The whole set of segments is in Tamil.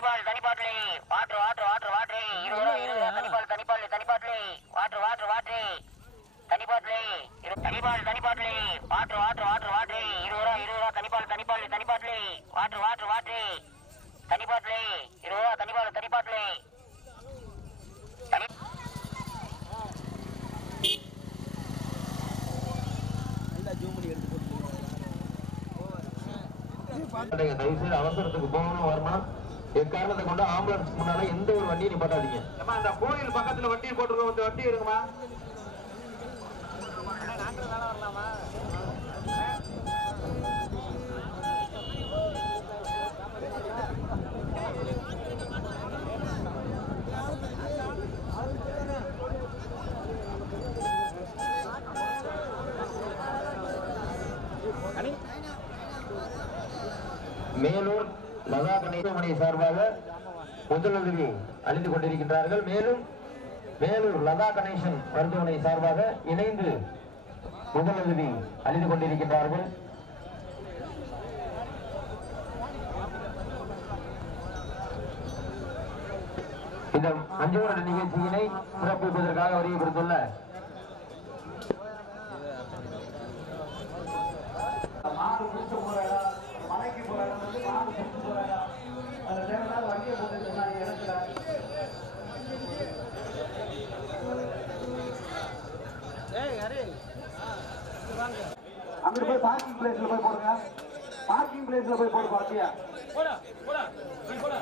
தனிபால் தனிபாட்டிலி. வாட்டர் வாட்டர் வாட்டர் வாட்டர் இருபது ரூபா இருபது ரூபா. தனிபால் தனிபால் தனிபாட்டிலி. வாட்டர் வாட்டர் வாட்டர் தனிபாட்டிலி. தனிபால் தனிபாட்டிலி. வாட்டர் வாட்டர் வாட்டர் வாட்டர் இருபது ரூபா இருபது ரூபா. தனிபால் தனிபால் தனிபாட்டிலி. வாட்டர் வாட்டர் வாட்டர் தனிபாட்டிலி. இருபது ரூபா தனிபால் தனிபாட்டிலி. அவசரத்துக்கு போகணும் வரணும் எக்காரணத்தை கொண்டு ஆம்புலன்ஸ் முன்னால எந்த ஒரு வண்டியும் நிப்பாட்டாதீங்க. ஏம்மா அந்த கோயில் பக்கத்துல வண்டி போட்டுருக்க வண்டி இருக்குமா லதா சார்பாக முதலுதவி அளித்து கொண்டிருக்கின்றார்கள். மேலும் வேலூர் லதா கணேசன் மருத்துவமனை சார்பாக இணைந்து முதலுதவி அளித்து கொண்டிருக்கின்றார்கள். இந்த அஞ்சு நிகழ்ச்சியினை சிறப்பிப்பதற்காக வருகை கொடுத்துள்ள மாடு குடிச்சு போற இடம் மலைக்கு போற இடம் வந்து மாடு குடிச்சு போற இடம் அந்த தேவையில்லாத வண்டியை போட்டு சொன்னாங்க இடத்துல ஏய் யாரு அங்கிட்டு போய் பார்க்கிங் பிளேஸ்ல போய் போடுங்க பார்க்கிங் பிளேஸ்ல போய் போடு பாத்தியா போடா போடா நீ போடா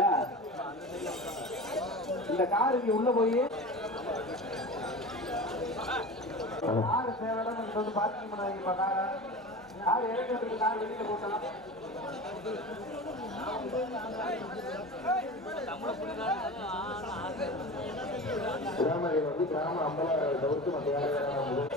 ஏன்? இந்த கார் இங்க உள்ள போய் கார் இங்க வந்து பார்க்கிங் பண்ண காரை கார் இறக்கிறதுக்கு கார் வெளியில வந்து கிராம அம்பல தவிர்த்து மற்ற யாரும்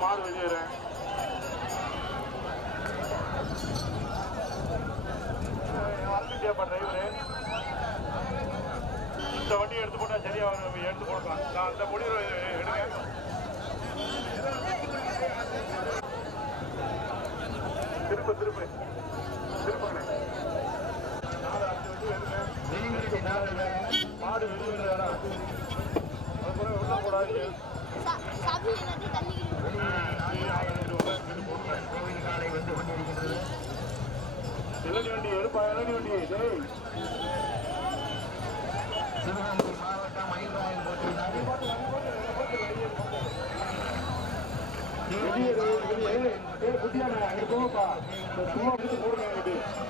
மாறு விஜயரன் வந்துட்டியாப்பா டிரைவரு இந்த வண்டியை எடுத்து சரியாக எடுத்து கொடுக்கலாம் நான் அந்த முடிவு எடுங்க. திரும்ப திரும்ப திருநெல்வேலி மாவட்டம் மயில்ராயன் போட்டி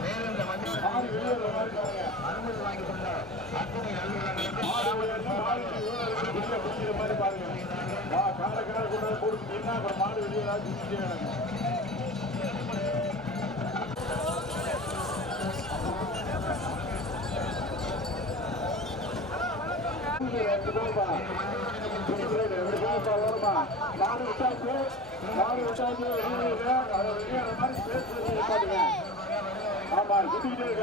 மேலிருந்த மஞ்சள் அனுமதி வாங்கி கொண்ட அத்தனை நல்ல மாடு வெளியே நாலு விட்டாச்சு நாலு விட்டாச்சு அதை வெளியேற மாதிரி பேசுறது ஆமா குட்டிக்கிட்டே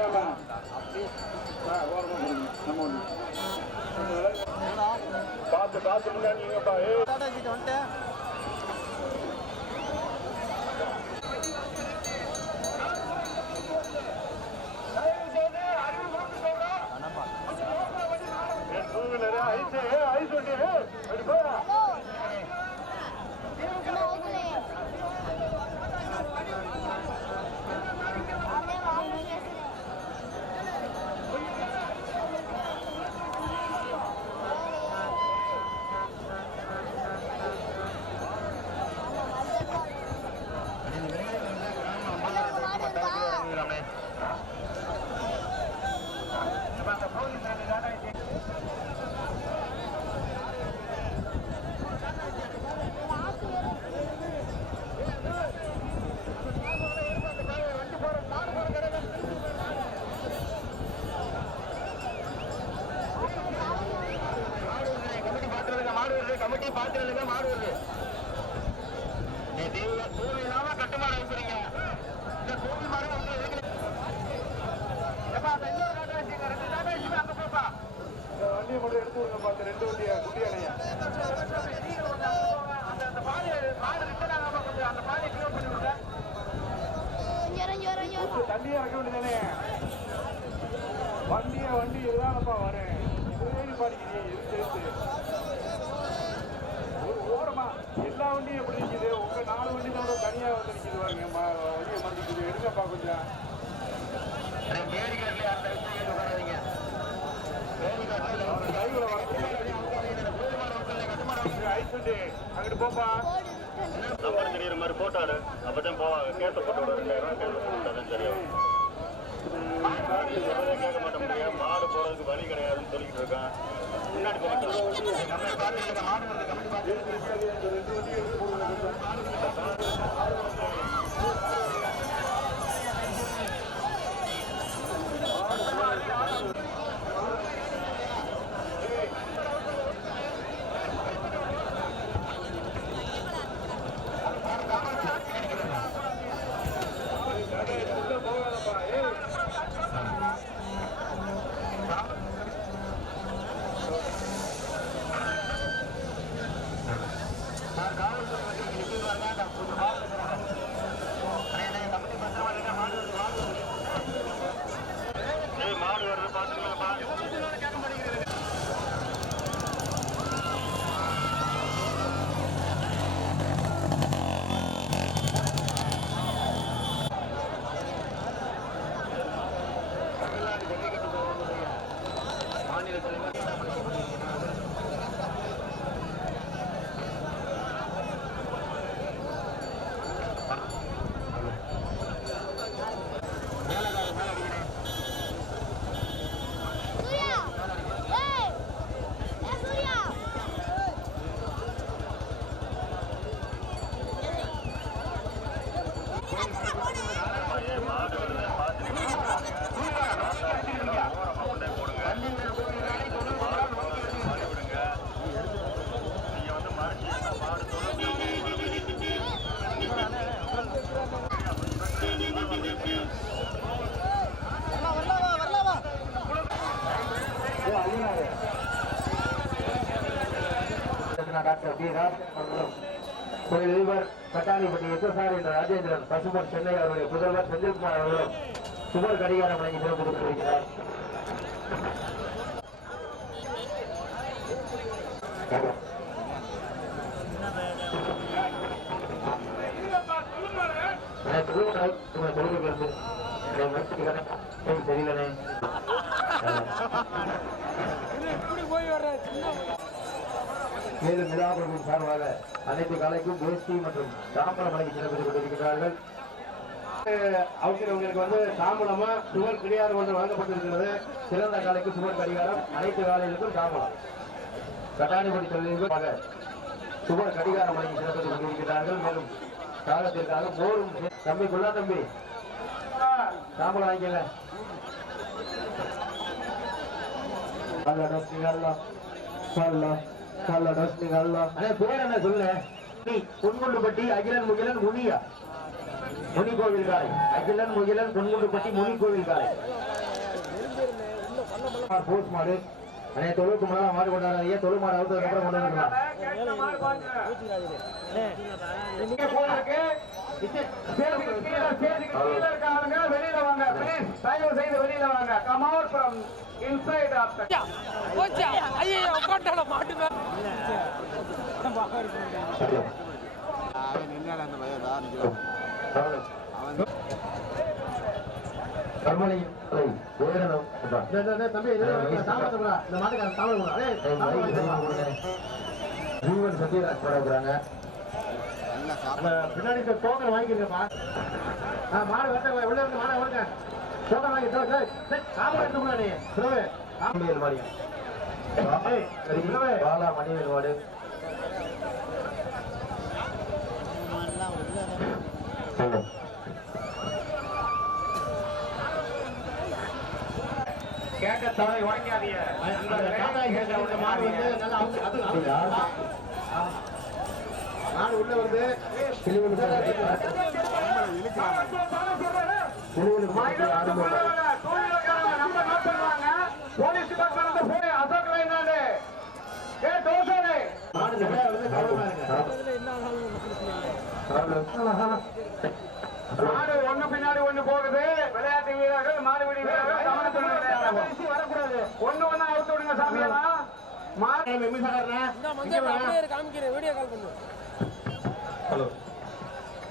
வண்டி இதுதானப்பா வரேன்? இதுவே படிக்கிறீங்க இது ஒரு ஓரமா எல்லா வண்டியும் எப்படி நிற்கிது உங்க நாலு வண்டி தான் தனியாக வந்து நிற்கிது பாருங்க. வண்டியை மறுத்து கொஞ்சம். எடுங்கப்பா கொஞ்சம் அங்கிட்டு போப்பா. நம்பர் தெரியுற மாதிரி போட்டாரு அப்பதான் போவாங்க. கேட்ட போட்டு ரெண்டாயிரம் ரூபாய் கேட்ட தெரியும். மாட்டு விலை கேட்க மாட்டோம் மாடு போறதுக்கு வழி கிடையாதுன்னு சொல்லிட்டு இருக்கான் முன்னாடி போகட்டும் மாவட்ட வீரர் மற்றும் தொழிலதிபர் பட்டாணிப்பட்டி எஸ்எஸ்ஆர் என்ற ராஜேந்திரன் பசுமன் சென்னை அவருடைய முதல்வர் செந்தில்குமார் அவர்களும் சுவர் கடிகாரம் வழங்கி சிறப்பு கொடுத்து வருகிறார் தெரியலண்ணே மேலும் நிலாபுரம் சார்பாக அனைத்து கலைக்கும் வேஷ்டி மற்றும் தாம்பரம் மலைக்கு சிறப்பித்துக் கொண்டிருக்கிறார்கள் அவங்களுக்கு வந்து தாம்பலமா சுவர் கிடையாது ஒன்று வழங்கப்பட்டிருக்கிறது சிறந்த காலைக்கு சுவர் கடிகாரம் அனைத்து காலைகளுக்கும் தாம்பலம். கட்டாணிப்படி தொழில்கள் சுவர் கடிகாரம் வழங்கி சிறப்பித்துக் கொண்டிருக்கிறார்கள் மேலும் காலத்திற்காக போரும் தம்பி குள்ளா தம்பி. தாம்பலம் வாங்கிக்கல Allah, Allah, Allah. கல்லா அல்லா கல்லா அல்லா பேர் என்ன சொல்லு நீ பொன்குண்டுப்பட்டி அகிலன் முகிலன் முனியா முனி கோவில் காலை அகிலன் முகிலன் பொன்குண்டுப்பட்டி முனி கோவில் காலை போஸ்ட் மாடு அண்ணே தொழுக்கு முன்னால மாடு கொண்டாடுறீங்க தொழு மாடு அவுத்ததுக்கு அப்புறம் கொண்டு வந்துக்கலாம் வெளியில வாங்க தயவு செய்து வெளியில வாங்க come out from inside of இந்த மாட்டுக்காரன் தமிழ் ஜீவன் சத்யராஜ் போட பின்னாடி டோக்கன் வாங்கிக்கிறேன்ப்பா. ஆ மாடு வெட்ட உள்ள இருந்து மாடை ஓடுங்க டோக்கன் வாங்கி டோ டேய் டேய் காம எடுத்து முன்னாடி பிரவே மணிவேல் மாடியம் பாலா மணிவேல் மாடு. கேட்க தலை அந்த மாடு வந்து நல்லா அது. மாடு உள்ள வந்து. போலீஸ் டிபார்ட்மெண்ட் போய் அசோக் லைன் ஏ தோசனே மாடு நிறைய வந்து கவனமா இருங்க மாடு ஒண்ணு பின்னாடி ஒண்ணு போகுது விளையாட்டு வீரர்கள் மாடுபிடி வீரர்கள் கவனத்துடன். வரக்கூடாது ஒண்ணு ஒண்ணு அவுத்து விடுங்க சாமியெல்லாம் மாடு ஹலோ.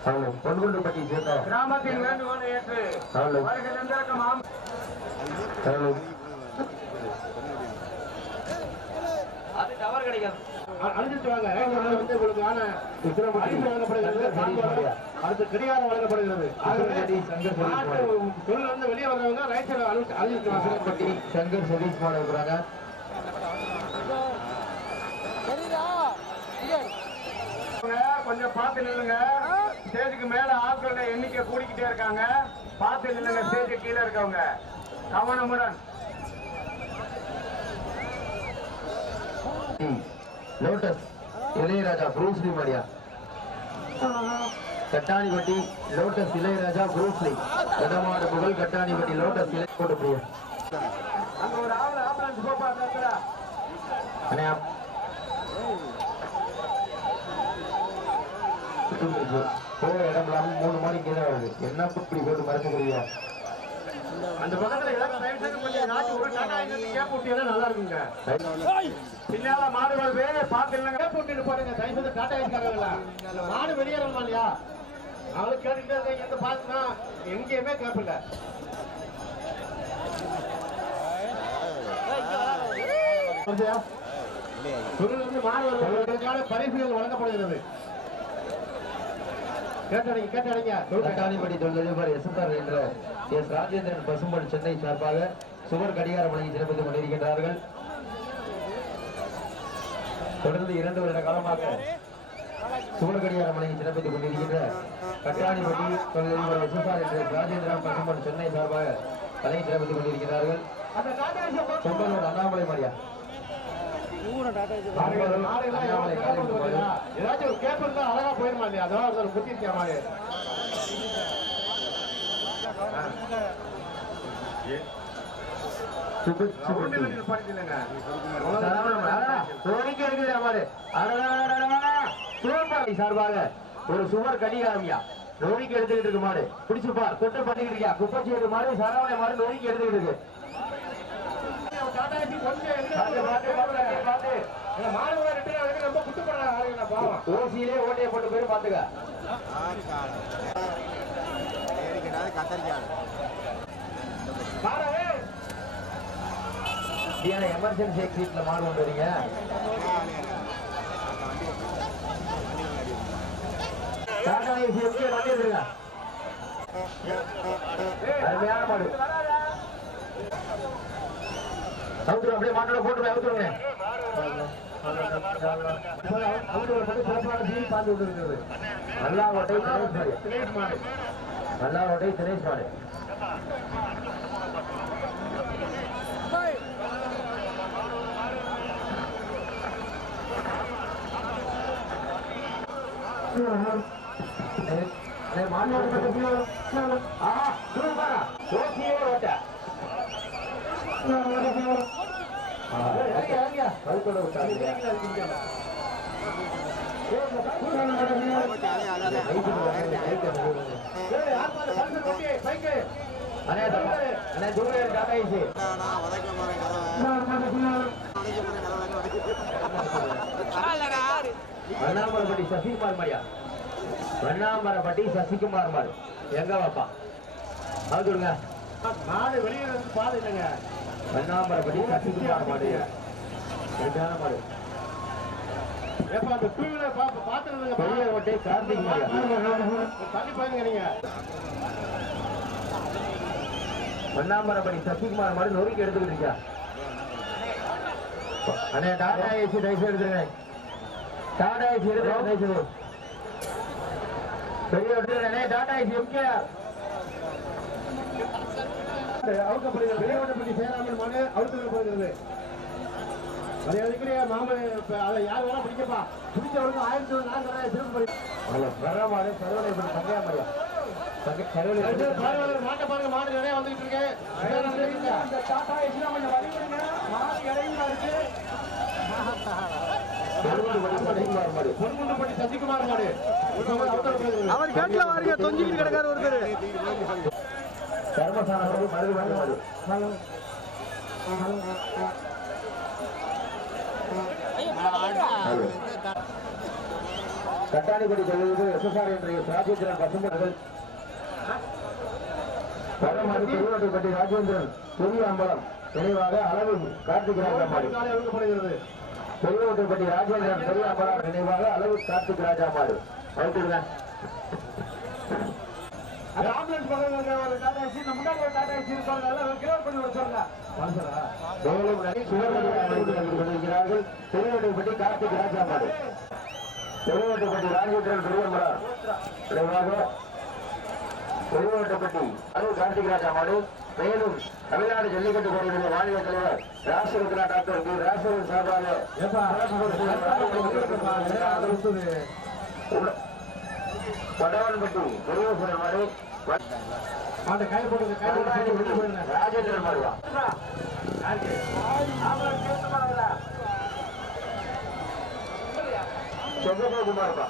ஹலோ பொன்குண்டுப்பட்டி சேர்ந்தா கிராமத்தின் வேண்டுகோளை ஏற்று ஹலோ. வருகை தந்திருக்கும் மாம். ஹலோ. அழிஞ்சிட்டு வாங்க. வந்து உங்களுக்கு ஆன அழிந்து வழங்கப்படுகிறது. அடுத்து கடிகாரம் வழங்கப்படுகிறது. தொழில் வந்து வெளியே வர்றவங்க ரைட் சைடு அழிஞ்சிட்டு வாங்க. பட்டி சங்கர் சதீஷ் மாட இருக்கிறாங்க. கொஞ்சம் பார்த்து நில்லுங்க. ஸ்டேஜுக்கு மேல ஆட்களோட எண்ணிக்கை கூடிக்கிட்டே இருக்காங்க. பார்த்து நில்லுங்க ஸ்டேஜ் கீழே இருக்கவங்க. கவனமுடன் லோட்டஸ் இளையராஜா ப்ரூஸ்லி மாடியா Kattanipatti lotus Ilaiyaraaja Bruce Lee இடமாடு புகழ் கட்டாணிப்பட்டி லோட்டஸ் இலை போட்டு போய் அங்க ஒரு ஆம்புலன்ஸ் போப்பா அண்ணா போற இடம் இல்லாம மூணு மணிக்கு கீழே வருது. என்ன இப்படி போட்டு மறைச்சுக்கிறீங்க? அந்த பக்கத்துல நல்லா இருக்குங்க. பின்னால மாடு வருது பார்த்து இல்லைங்க. கேப் விட்டுட்டு போடுங்க தயவு செய்து டாடா ஏசிக்காரங்களா மாடு வெளியேறமா இல்லையா? அவளுக்கு கேட்டுக்கிட்டே இருக்க எந்த பார்த்துனா எங்கேயுமே கேப் இல்ல. தொழிலிருந்து மாடு வருவதற்கான பரிசுகள் வழங்கப்படுகிறது. கேட்டடிங்க கேட்டடிங்க கட்டாணிப்பட்டி தொழிலதிபர் எஸ்எஸ்ஆர் என்ற எஸ். ராஜேந்திரன் பசும்பொன் சென்னை சார்பாக சுவர் கடிகாரம் வழங்கி சிறப்பித்துக் கொண்டிருக்கின்றார்கள். தொடர்ந்து இரண்டு வருட காலமாக சுவர் கடிகாரம் வழங்கி சிறப்பித்துக் கொண்டிருக்கின்ற கட்டாணிப்பட்டி தொழிலதிபர் எஸ்எஸ்ஆர் என்ற ராஜேந்திரன் பசும்பொன் சென்னை சார்பாக வழங்கி சிறப்பித்துக் கொண்டிருக்கிறார்கள் பொங்கலோட அண்ணாமலை மரியா எவ்வளவு சிறப்பு பார்த்தீங்களா? ஏதாச்சும் ஒரு கேப் இருந்தா அழகா போயிருமா இல்லையா அதான் ஒரு புத்தி. சிவபாண்டி சார்பாக ஒரு சுவர் கடிகாரமியா நோனிக்கு எடுத்துக்கிட்டு இருக்கு மாடு பிடிச்சுப்பா தொட்டு பண்ணிக்கிட்டு இருக்கியா குப்பச்சி மாடு சரவணை மாடு நோனிக்கு எடுத்துக்கிட்டு இருக்கு ஓசியிலே ஓட்டையை போட்டு போய் பாத்துக்க. எமர்ஜென்சி எக்ஸிட்ல மாடு எடுத்துருங்க. அருமையான மாடு. அவுத்துரு அப்படியே மாட்டோட போட்டு அவுத்துருங்க. நல்லா ஓட்டை தினேஷ் மாடு. நல்லா ஓட்டை. வண்ணாமரப்பட்டி சசிகுமார் மாடியா வண்ணாமரப்பட்டி சசிகுமார் மாடு எங்க வாப்பா? அது சொல்லுங்க. மாடு வெளியே வந்து பாதை இல்லைங்க வண்ணாமரப்பட்டி சசிகுமார் மாடு ரெண்டான மாடு. ஏப்பா அந்த டூ வீலர் பாத்துருந்துங்க பெரிய ஓட்டை கார்த்திக் மாடியா தள்ளி பாருங்க நீங்க. வண்ணாமரப்பட்டி சசிகுமார் மாடு நொறுக்கி எடுத்துக்கிட்டு இருக்கா? அண்ணே டாடா ஏசி தயவுசெய்து எடுத்துருங்க. டாடா ஏசி தயவுசெய்து. பெரிய டாடா ஏசி எம்கேஆர் அவுக்கப்படுகிறது வெளியே ஓட்டப்பட்டி சேராமல் மாடு அதே மாமன் இப்ப அதை யார் வேணா பிடிக்கப்பா. பிடிச்சவருக்கு ஆயிரத்தி ஒரு நாள் தரேன் திரும்ப வர மாடு சரவணை தங்கையா பாருங்க மாட்டை பாருங்க மாடு நிறைய வந்துட்டு இருக்கு. இந்த டாடா ஏசிலாம் கொஞ்சம் வழி விடுங்க மாடு இடையில இருக்கு. மாடு. மாடு. அவர் கேட்ல வாருங்க தொங்கிட்டு கிடக்காரு ஒருத்தர். தர்மசான மாடு மருது கட்டாணிப்படி தொழிலுக்கு எஸ்எஸ்ஆர் என்ற ராஜேந்திரன் பசுமர்கள் பரமாடி திருவாட்டுப்பட்டி ராஜேந்திரன் பெரிய அம்பலம் நினைவாக அளவு கார்த்திக் ராஜா மாடு திருவாட்டுப்பட்டி ராஜேந்திரன் பெரிய அம்பலம் நினைவாக அளவு கார்த்திக் ராஜா மாடு ஆம்புலன்ஸ் பக்கத்துல ஒரு டாடா ஏசி நம்ம முன்னாடி ஒரு டாடா ஏசி இருப்பாங்க அதெல்லாம் கிளியர் பண்ணி வச்சிருங்க மேலும் கார்த்திக் ராஜேந்திரன் நினைவாக திருவட்டுப்பட்டி அளவு கார்த்திக் ராஜா மாடு மேலும் தமிழ்நாடு ஜல்லிக்கட்டு போட்டியினுடைய மாநில தலைவர் ராசரத்னா டாக்டர் பி ராசரன் சார்பாக வடவன்பட்டி பெரியசுரன் மாடு அந்த கை போட்டு கை போட்டு ராஜேந்திரன் மாடுவா செங்ககுமார்ப்பா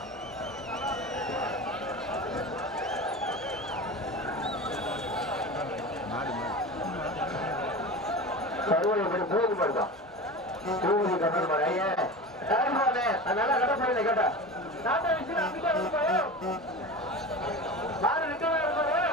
சர்வனை மாடுப்பா தூங்குதி கண்ணூர் மாடு ஐயா அதனால கடற்கரையில கேட்டா. டாட்டா விஷயம் அங்கிட்டே வந்து போய் மாடு நிக்கவே இருப்பாரு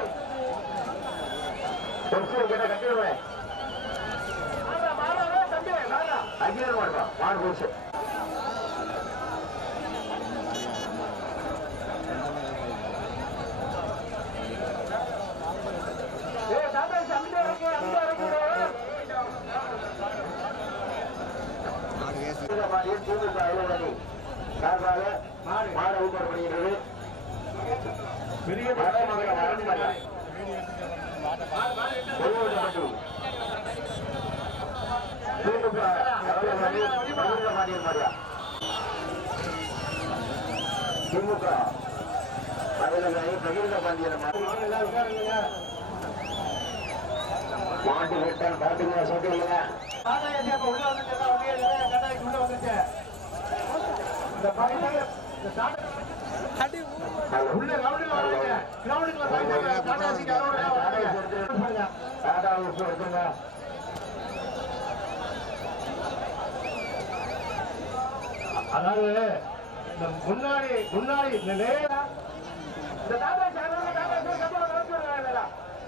மாடு ஊக்கப்படுகிறது பெரிய மகன் அரண்மனை திமுக. பகிர்ந்த பாண்டியன மாட்டு வெட்டான் பாட்டுங்களா சொல்றீங்களா உள்ள வந்துட்டு உள்ள அதாவது இந்த முன்னாடி முன்னாடி இந்த நேரா இந்த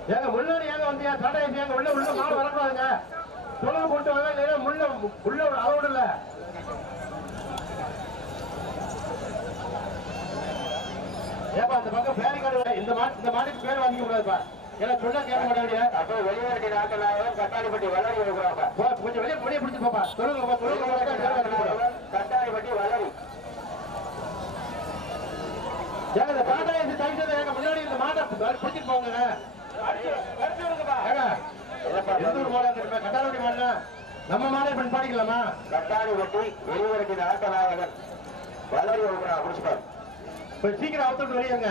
ஏங்க முன்னாடி ஏங்க வந்தியா டாடா ஏசி ஏங்க உள்ள உள்ள மாடு வரக்கூடாதுங்க தொழில் போட்டு வாங்க இல்லையா முள்ள உள்ள அலோடு ஏப்பா அந்த பக்கம் பேரிகார்டு இந்த மாட்டு இந்த மாட்டுக்கு பேர் வாங்கிக்க கூடாதுப்பா. ஏன்னா சொல்ல கேட்க மாட்டாங்க அப்போ வெளிநாட்டு நாட்களாக கட்டாளிப்பட்டி வளரி இருக்கிறாங்க போ, கொஞ்சம் வெளியே பிடிச்சு போப்பா. சொல்லுங்க சொல்லுங்க கட்டாளிப்பட்டி வளரி. ஏங்க இந்த டாடா ஏசி தைச்சதை ஏங்க முன்னாடி இந்த மாட்டை பிடிச்சிட்டு போங்க. கட்டாரோடி மாடுனா நம்ம மாடை பண்ணி பாடிக்கலாமா கட்டாளிப்பட்டி வெளிநாட்டு நாட்களாக வளரி இருக்கிறாங்க புடிச்சுப்பாரு இப்ப சீக்கிரம் அவுத்துட்டு வெளியங்க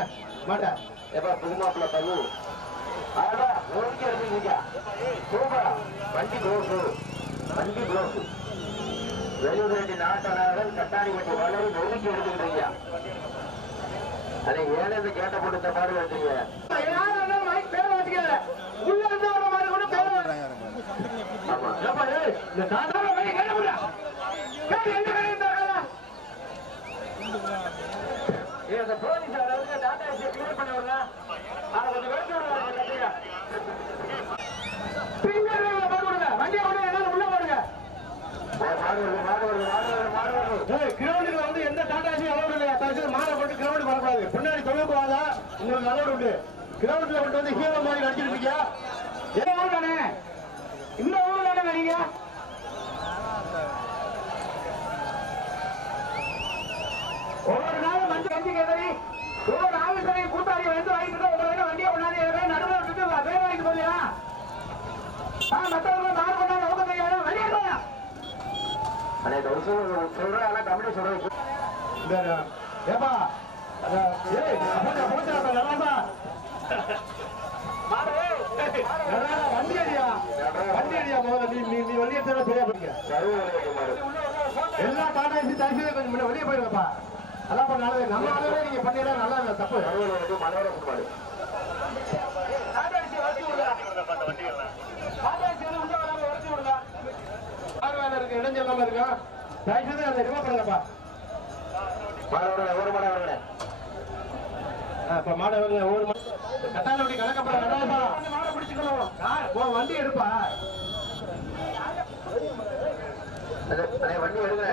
மாட்டா. எப்பா புதுமாப்பிள்ள பகு ஆடா நோக்கி எடுத்துக்கீங்க சூப்பரா. வண்டி க்ளோஸு வண்டி க்ளோஸு நாட்டாளர்கள் கட்டாணி கட்டாணிப்பட்டி வளரி நொறுக்கி எடுத்துக்கிட்டீங்க. அதை ஏழு கேட்ட போட்டு இந்த பாடு எடுத்தீங்க இந்த கேட்டு அந்த போலீஸ் அளவுக்கு டாடா ஏசியை கிளியர் பண்ணி விடுங்க அதை கொஞ்சம் வெளுத்து விடுங்க பின்னாடி போட்டு விடுங்க. வண்டியை விடுங்க எல்லாரும் உள்ள போடுங்க. கிரவுண்டுல வந்து எந்த டாடாஸும் அலோடு இல்லையா? தயவுசெய்து மாடை போட்டு கிரவுண்டுக்கு வரக்கூடாது. பின்னாடி சொல்லக்கூடாதா உங்களுக்கு அலோடு உண்டு. கிரவுண்ட்ல கொண்டு வந்து ஹீரோ மாதிரி நடிச்சிட்டு இருக்கியா? எந்த ஊர் தானே? இந்த ஊர் தானே நீங்க? ஏப்பா ஏய் போச்சா அப்ப நல்லா வண்டி அடியா? வண்டி அடியா முதல்ல? நீ நீ நீ வண்டி எடுத்தா சரியா போறீங்க எல்லா டாடா ஏசி டாக்ஸிலே கொஞ்சம் முன்ன வெளியே போயிருங்கப்பா. அதான் பண்ண நல்லது நம்ம அளவே நீங்க பண்ணீங்கன்னா நல்லா இல்லை தப்பு. கருவேலை மனோரசன் மாடு டாடா ஏசி வச்சு விடுங்க டாடா ஏசி உள்ள வராம வச்சு விடுங்க கார் வேலை இருக்கா? அதை ரிமூவ் பண்ணுங்கப்பா. ஒரு ஒரு வருங்க இப்ப மாடை வந்து ஒவ்வொரு கட்டால அப்படி கணக்கப்பட கட்டாயப்பா மாடை பிடிச்சுக்கணும் வண்டி எடுப்பா. வண்டி எடுங்க.